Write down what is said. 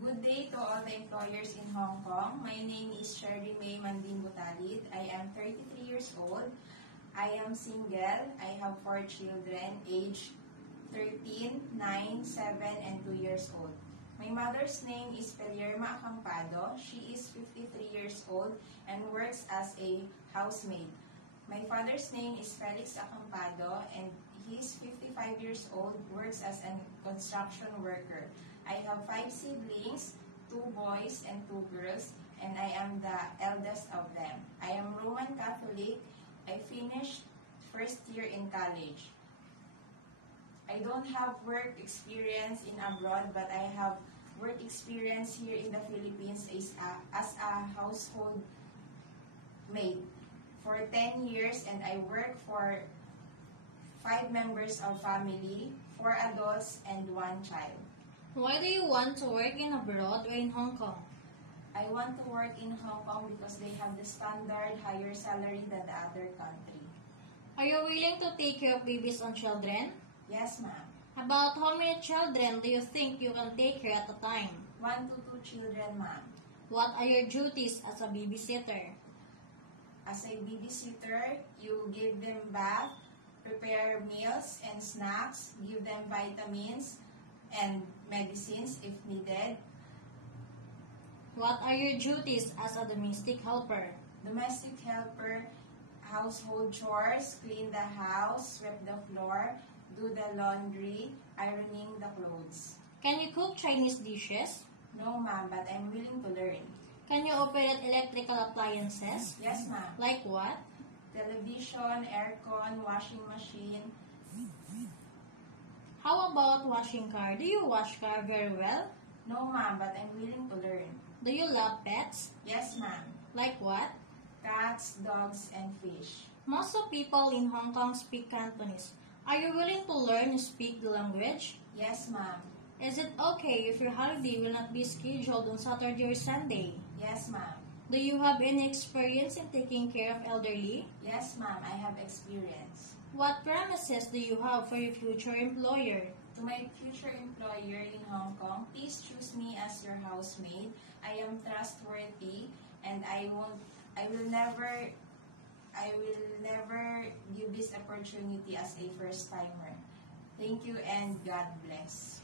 Good day to all the employers in Hong Kong. My name is Sherry May Manding Butalid. I am 33 years old. I am single. I have 4 children, aged 13, 9, 7, and 2 years old. My mother's name is Pelierma Acampado. She is 53 years old and works as a housemaid. My father's name is Felix Acampado and he's 55 years old, works as a construction worker. I have 5 siblings, 2 boys and 2 girls, and I am the eldest of them. I am Roman Catholic. I finished first year in college. I don't have work experience in abroad, but I have work experience here in the Philippines as a household maid for 10 years, and I work for 5 members of family, 4 adults and 1 child. Why do you want to work in abroad or in Hong Kong? I want to work in Hong Kong because they have the standard higher salary than the other country. Are you willing to take care of babies and children? Yes, ma'am. About how many children do you think you can take care at a time? 1 to 2 children, ma'am. What are your duties as a babysitter? As a babysitter, you give them bath, prepare meals and snacks, give them vitamins and medicines if needed. What are your duties as a domestic helper? Domestic helper, household chores, clean the house, sweep the floor, do the laundry, ironing the clothes. Can you cook Chinese dishes? No, ma'am, but I'm willing to learn. Can you operate electrical appliances? Yes, ma'am. Like what? Television, aircon, washing machine. How about washing car? Do you wash car very well? No, ma'am, but I'm willing to learn. Do you love pets? Yes, ma'am. Like what? Cats, dogs, and fish. Most of people in Hong Kong speak Cantonese. Are you willing to learn and speak the language? Yes, ma'am. Is it okay if your holiday will not be scheduled on Saturday or Sunday? Yes, ma'am. Do you have any experience in taking care of elderly? Yes, ma'am, I have experience. What promises do you have for your future employer? To my future employer in Hong Kong, please choose me as your housemaid. I am trustworthy and I will never give this opportunity as a first timer. Thank you and God bless.